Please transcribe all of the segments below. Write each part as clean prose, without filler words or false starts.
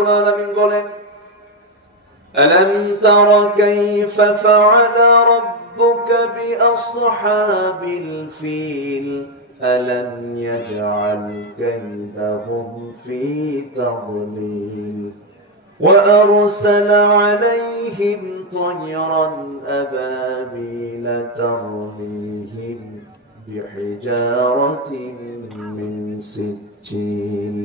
রাব্বুল আলামিন বলেন ألم تر كيف فعل ربك بأصحاب الفيل ألم يجعل كيدهم في تضليل وأرسل عليهم طيرا أبابيل ترميهم بحجارة من سجيل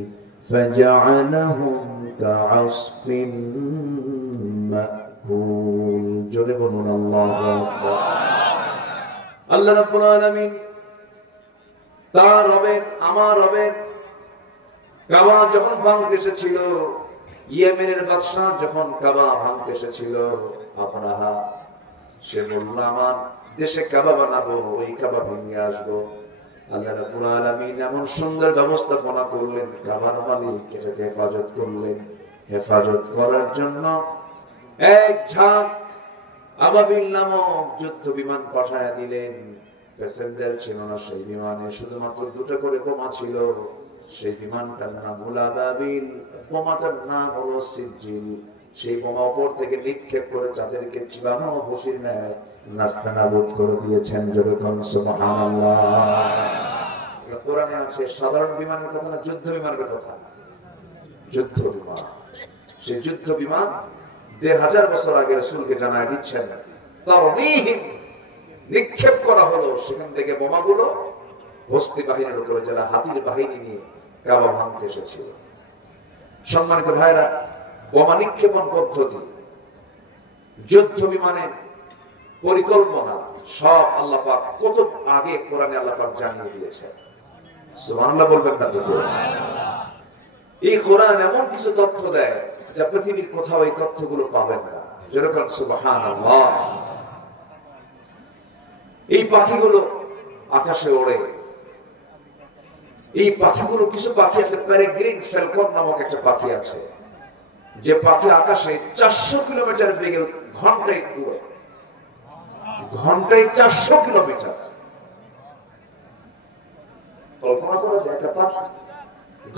فجعلهم كعصف মাকুল। জোরে বলুন আল্লাহু আকবার। আল্লাহ রাব্বুল আলামিন তার রবের আমার রবের কাবা যখন ভাঙতে এসেছিল, ইয়েমেনের বাদশা যখন কাবা ভাঙতে এসেছিল, আপনারা সে বলল আমার দেশে কাবা বানাবো, ওই কাবা ভেঙে আসবো। আল্লাহ রাব্বুল আলামিন এমন সুন্দর ব্যবস্থাপনা করলেন, কাবার মালিক এটাকে হেফাজত করলেন। হেফাজত করার জন্য এক ঝাঁক আবাবিল নামক যুদ্ধ বিমান পাঠায় দিলেন। প্যাসেঞ্জার ছিল না সেই বিমানে, শুধুমাত্র দুটো করে বোমা ছিল। সেই বিমানটার নাম হলো আবাবিল, বোমাটার নাম হলো সিজিল। সেই বোমা উপর থেকে নিক্ষেপ করে যাদেরকে চিবানো বসির নেয় নাস্তানাবুদ করে দিয়েছেন। যেরকম সুবহানাল্লাহ। কোরআনে আছে সাধারণ বিমানের কথা না, যুদ্ধ বিমানের কথা। যুদ্ধ বিমান, সেই যুদ্ধ বিমান ১৫০০ বছর আগে রাসূলকে জানায় দিচ্ছেন তারমীহিম, নিক্ষেপ করা হলো সেখান থেকে বোমাগুলো হস্তি বাহিনীর উপরে, যারা হাতির বাহিনী নিয়ে কাবা ভাঙতে এসেছিল। সম্মানিত ভাইরা, বোমা নিক্ষেপণ পদ্ধতি, যুদ্ধ বিমানের পরিকল্পনা সব আল্লাহ পাক কত আগে কোরআনে আল্লাহ পাক জানিয়ে দিয়েছেন। সুবহানাল্লাহ বলবেন না তো? এই কোরআন এমন কিছু তথ্য দেয় যা পৃথিবীর কোথাও এই তথ্যগুলো পাবেন না। যেরকম সুবহানাল্লাহ। এই পাখিগুলো আকাশে ওড়ে। এই পাখিগুলো, কিছু পাখি আছে, প্যারেগ্রিন ফ্যালকন নামক একটা পাখি আছে, যে পাখি আকাশে ৪০০ কিলোমিটার বেগে ঘন্টায় উড়ে। ঘন্টায় ৪০০ কিলোমিটার। কল্পনা করা যায় একটা পাখি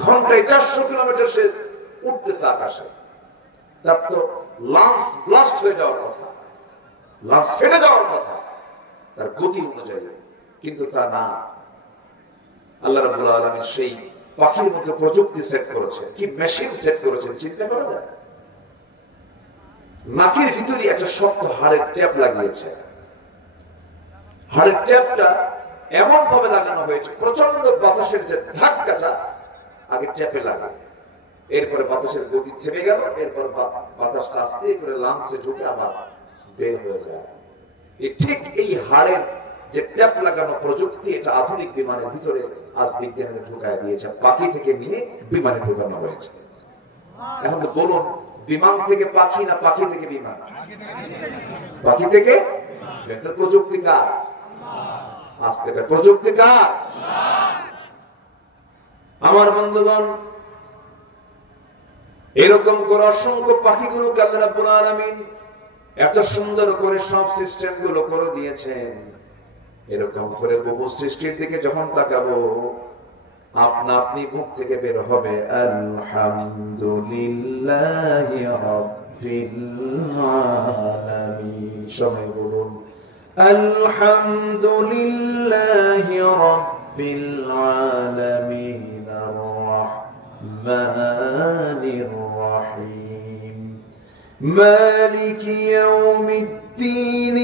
ঘন্টায় ৪০০ কিলোমিটার সে উঠতেছে আকাশে। তার তো লাঞ্চ ব্লাস্ট হয়ে যাওয়ার কথা, লাঞ্চ ফেটে যাওয়ার কথা তার গতি অনুযায়ী, কিন্তু তা না। আল্লাহ রাব্বুল আলামিন সেই পাখির মধ্যে প্রযুক্তি সেট করেছে, কি মেশিন সেট করেছেন চিন্তা করা যায়। নাকের ভিতরে একটা শক্ত হাড়ের ট্যাপ লাগিয়েছে। হাড়ের ট্যাপটা এমন ভাবে লাগানো হয়েছে, প্রচন্ড বাতাসের যে ধাক্কাটা আগে ট্যাপে লাগে, এরপরে বাতাসের গতি থেমে গেল, এরপর বাতাসটা আস্তে করে লাঞ্চে ঢুকে আবার বের হয়ে যায়। ঠিক এই হাড়ের যে ট্যাপ লাগানো প্রযুক্তি, এটা আধুনিক বিমানের ভিতরে আজ বিজ্ঞানীরা ঢুকায় দিয়েছে। পাখি থেকে নিয়ে বিমানে ঢুকানো হয়েছে। এখন তো বলুন, বিমান থেকে পাখি না পাখি থেকে বিমান? পাখি থেকে। প্রযুক্তি কার? আজ থেকে প্রযুক্তি কার? আমার বন্ধুগণ, এরকম করে অসংখ্য পাখিগুলোকে আল্লাহ রাব্বুল আলামিন এত সুন্দর করে সব সিস্টেম গুলো করে দিয়েছেন। এরকম করে বহু সৃষ্টির দিকে যখন তাকাবো, আপনা আপনি মুখ থেকে বের হবে আলহামদুলিল্লাহি রাব্বিল আলামিন। সবাই বলুন আলহামদুলিল্লাহি রাব্বিল আলামিন আর রাহমানির রহিম মালিকি ইয়াউমিদ্দিন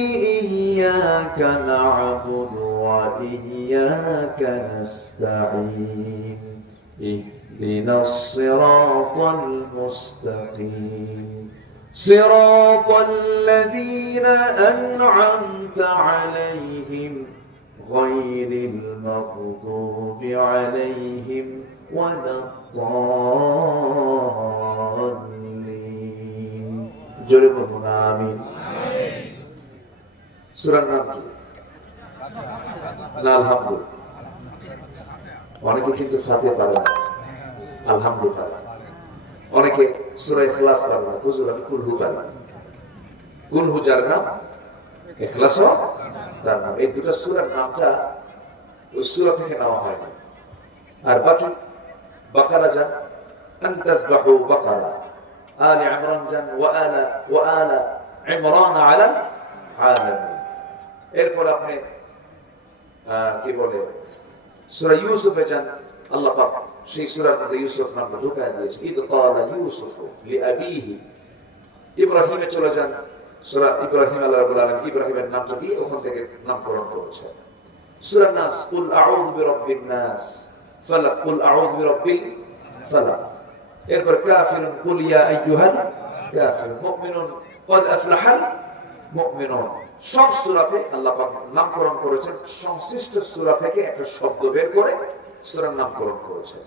ইয়্যাকা না'বুদু ওয়া ইয়্যাকা নাস্তাঈন ইহদিনাস সিরাতাল মুস্তাকিম সিরাতাল লাযীনা আন'আমতা আলাইহিম গায়রিল মাগদুবি আলাইহিম ওয়ালাদ-দাল্লিন। জোরে বলুন আমিন। সূরার নাম কি? আলহামদুলিল্লাহ। অনেকে কিন্তু ফাতিহা পারে না, আলহামদুলিল্লাহ। অনেকে সূরা ইখলাস পারে না, হুজুর আমি কুল হু পারি। কুল হু যার নাম, ইখলাসও তার নাম। এই দুটো সূরার নামটা ওই সূরা থেকে নেওয়া হয় না। আর বাকি বাকারা যান আনতাযবাহু বাকারা, আলে ইমরান যান, ওয়া আলা ইমরান আলাল আলামিন। এরপর আপনি কি বলে সূরা ইউসুফে যান, আল্লাহ পাক সেই সূরার মধ্যে ইউসুফ নামটা ঢুকায় দিয়েছে, ইদ ক্বালা ইউসুফ লিআবিহি। ইব্রাহিমে চলে যান, সূরা ইব্রাহিম, আল্লাহ রাব্বুল আলামিন ইব্রাহিমের নামটা দিয়ে ওখান থেকে নামকরণ করেছে। সূরা নাস, কুল আউযু বিরাব্বিন নাস, ফালাক, কুল আউযু বিরাব্বিল ফালাক। এরপর কাফিরুন, কুল ইয়া আইয়ুহাল কাফিরুন, মুমিনুন, ক্বাদ আফলাহাল মুমিনুন। সব সূরাতে আল্লাহ পাক নামকরণ করেছেন, সংশ্লিষ্ট সূরা থেকে একটা শব্দ বের করে সূরার নামকরণ করেছেন।